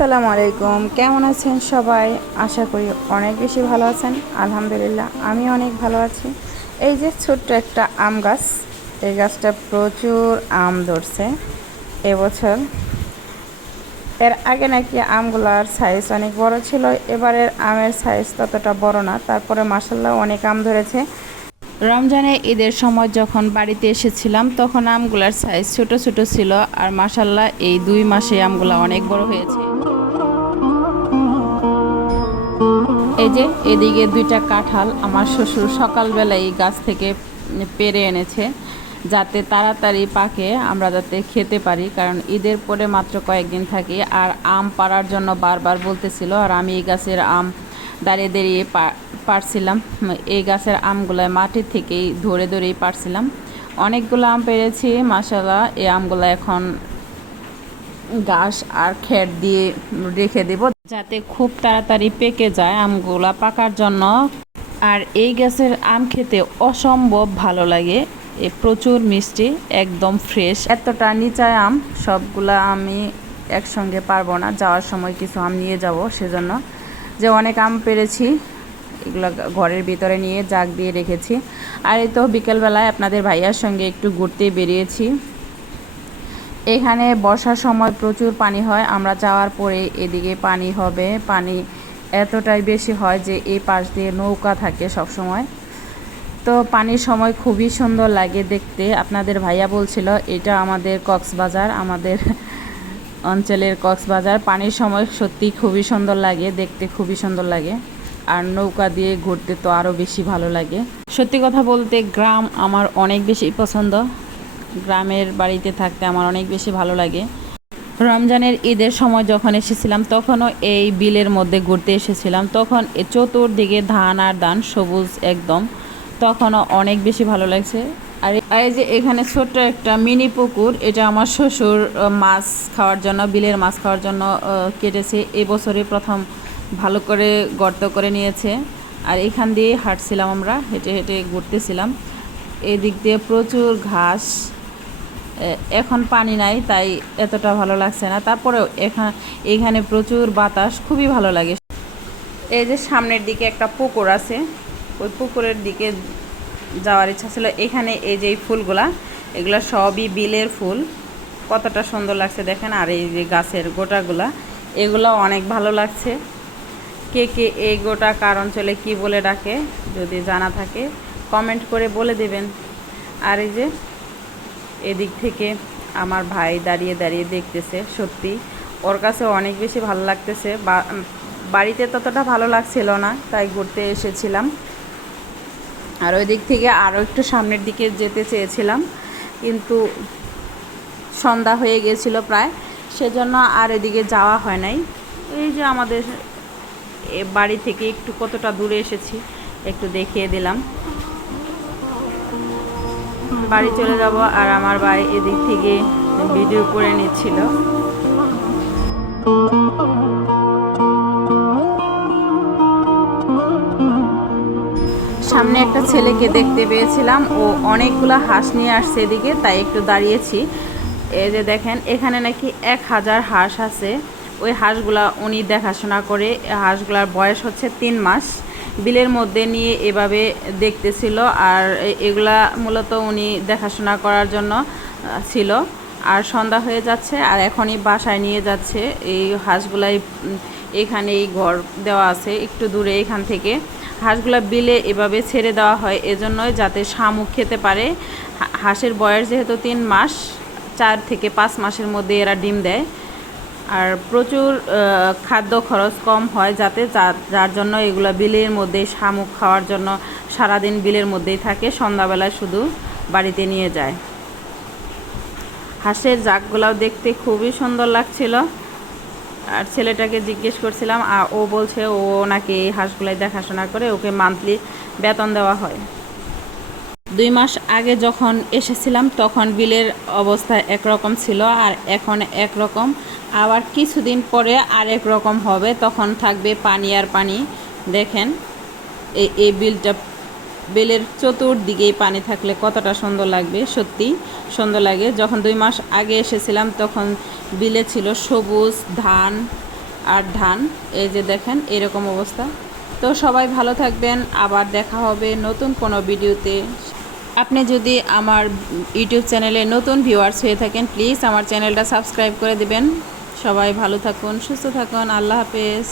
আসসালামু আলাইকুম। কেমন আছেন সবাই? আশা করি অনেক বেশি ভালো আছেন। আলহামদুলিল্লাহ, আমি অনেক ভালো আছি। এই যে ছোট্ট একটা আম গাছ, এই গাছটা প্রচুর আম ধরছে এবছর। এর আগে নাকি আমগুলার সাইজ অনেক বড় ছিল, এবারের আমের সাইজ ততটা বড় না, তারপরে মাসাল্লাহ অনেক আম ধরেছে। রমজানে ঈদের সময় যখন বাড়িতে এসেছিলাম, তখন আমগুলার সাইজ ছোট ছোট ছিল, আর মাসাল্লাহ এই দুই মাসে আমগুলা অনেক বড় হয়েছে। এই যে এদিকে দুইটা কাঁঠাল আমার শ্বশুর সকালবেলা এই গাছ থেকে পেরে এনেছে, যাতে তাড়াতাড়ি পাকে, আমরা যাতে খেতে পারি, কারণ ঈদের পরে মাত্র কয়েকদিন থাকি, আর আম পাড়ার জন্য বারবার বলতেছিল, আর আমি এই গাছের আম দাঁড়িয়ে দাঁড়িয়ে পারছিলাম এই গাছের আমগুলো মাটির থেকেই ধরে ধরেই পারছিলাম অনেকগুলো আম পেরেছি মাসাল্লাহ এই আমগুলো এখন ঘাস আর খের দিয়ে রেখে দেব। যাতে খুব তাড়াতাড়ি পেকে যায় আমগুলা পাকার জন্য। আর এই গাছের আম খেতে অসম্ভব ভালো লাগে। এ প্রচুর মিষ্টি, একদম ফ্রেশ। এতটা নিচায় আম, সবগুলা আমি একসঙ্গে পারব না। যাওয়ার সময় কিছু আম নিয়ে যাব সেজন্য। যে অনেক আম পেরেছি, এগুলো ঘরের ভিতরে নিয়ে জাগ দিয়ে রেখেছি। আর এই তো বিকেলবেলায় আপনাদের ভাইয়ার সঙ্গে একটু ঘুরতে বেরিয়েছি। এখানে বর্ষার সময় প্রচুর পানি হয়, আমরা যাওয়ার পরে এদিকে পানি হবে। পানি এতটাই বেশি হয় যে এই পাশ দিয়ে নৌকা থাকে সব সময় তো পানির সময় খুবই সুন্দর লাগে দেখতে। আপনাদের ভাইয়া বলছিল, এটা আমাদের কক্সবাজার, আমাদের অঞ্চলের কক্সবাজার। পানির সময় সত্যি খুবই সুন্দর লাগে, দেখতে খুবই সুন্দর লাগে। আর নৌকা দিয়ে ঘুরতে তো আরও বেশি ভালো লাগে। সত্যি কথা বলতে গ্রাম আমার অনেক বেশি পছন্দ। গ্রামের বাড়িতে থাকতে আমার অনেক বেশি ভালো লাগে। রমজানের ঈদের সময় যখন এসেছিলাম, তখনও এই বিলের মধ্যে ঘুরতে এসেছিলাম। তখন চতুর্দিকে ধান আর ধান সবুজ একদম। তখনও অনেক বেশি ভালো লাগছে। আর এই যে এখানে ছোট্ট একটা মিনি পুকুর, এটা আমার শ্বশুর মাছ খাওয়ার জন্য, বিলের মাছ খাওয়ার জন্য কেটেছে। এই বছরই প্রথম ভালো করে গর্ত করে নিয়েছে। আর এখান দিয়ে হাঁটছিলাম আমরা, হেঁটে হেঁটে ঘুরতেছিলাম। এদিক দিয়ে প্রচুর ঘাস এখন পানি নাই, তাই এতটা ভালো লাগছে না। তারপরেও এখানে এখানে প্রচুর বাতাস, খুবই ভালো লাগে। এই যে সামনের দিকে একটা পুকুর আছে, ওই পুকুরের দিকে যাওয়ার ইচ্ছা ছিল। এখানে এই যে ফুলগুলা, এগুলো সবই বিলের ফুল। কতটা সুন্দর লাগছে দেখেন, আর এই যে গাছের গোটাগুলা, এগুলো অনেক ভালো লাগছে। কে কে এই গোটা কার অঞ্চলে কী বলে ডাকে, যদি জানা থাকে, কমেন্ট করে বলে দেবেন। আর এই যে এদিক থেকে আমার ভাই দাঁড়িয়ে দাঁড়িয়ে দেখতেছে, সত্যি। ওর কাছে অনেক বেশি ভালো লাগতেছে। বাড়িতে ততটা ভালো লাগছিল না, তাই ঘুরতে এসেছিলাম। আর ওই দিক থেকে আরও একটু সামনের দিকে যেতে চেয়েছিলাম, কিন্তু সন্ধ্যা হয়ে গেছিল প্রায়। সেজন্য আর এদিকে যাওয়া হয় নাই। এই যে আমাদের বাড়ি থেকে একটু কতটা দূরে এসেছি, একটু দেখিয়ে দিলাম। বাড়ি চলে যাব আর আমার ভাই এদিক থেকে ভিডিও করে নিচ্ছিল। সামনে একটা ছেলেকে দেখতে পেয়েছিলাম। ও অনেকগুলো হাঁস নিয়ে আসছে এদিকে, তাই একটু দাঁড়িয়েছি। এই যে দেখেন, এখানে নাকি এক হাজার হাঁস আছে। ওই হাঁসগুলা উনি দেখাশোনা করে, হাঁসগুলার বয়স হচ্ছে তিন মাস। বিলের মধ্যে নিয়ে এভাবে দেখতেছিল আর এগুলা মূলত উনি দেখাশোনা করার জন্য ছিল। আর সন্ধ্যা হয়ে যাচ্ছে আর এখনই বাসায় নিয়ে যাচ্ছে। এই হাঁসগুলাই এখানে এই ঘর দেওয়া আছে, একটু দূরে এখান থেকে। হাঁসগুলা বিলে এভাবে ছেড়ে দেওয়া হয়, এজন্যই যাতে শামুক খেতে পারে। হাঁসের বয়স যেহেতু তিন মাস, চার থেকে পাঁচ মাসের মধ্যে এরা ডিম দেয়। আর প্রচুর খাদ্য খরচ কম হয় যাতে যার জন্য এগুলো বিলের মধ্যেই শামুক খাওয়ার জন্য সারাদিন বিলের মধ্যেই থাকে, সন্ধ্যাবেলায় শুধু বাড়িতে নিয়ে যায়। হাঁসের জাকগুলাও দেখতে খুবই সুন্দর লাগছিল। আর ছেলেটাকে জিজ্ঞেস করছিলাম আর ও বলছে ও নাকি এই হাঁসগুলাই দেখাশোনা করে, ওকে মান্থলি বেতন দেওয়া হয়। দুই মাস আগে যখন এসেছিলাম, তখন বিলের অবস্থা একরকম ছিল আর এখন একরকম। আবার কিছুদিন পরে আরেক রকম হবে, তখন থাকবে পানি আর পানি। দেখেন এই এই বিলটা, বেলের চতুর্দিকেই পানি থাকলে কতটা সুন্দর লাগবে, সত্যি সুন্দর লাগে। যখন দুই মাস আগে এসেছিলাম, তখন বিলে ছিল সবুজ ধান আর ধান। এই যে দেখেন, এরকম অবস্থা। তো সবাই ভালো থাকবেন, আবার দেখা হবে নতুন কোনো ভিডিওতে। আপনি যদি আমার ইউটিউব চ্যানেলে নতুন ভিউয়ার্স হয়ে থাকেন প্লিজ আমার চ্যানেলটা সাবস্ক্রাইব করে দিবেন। সবাই ভালো থাকুন, সুস্থ থাকুন, আল্লাহ হাফেজ।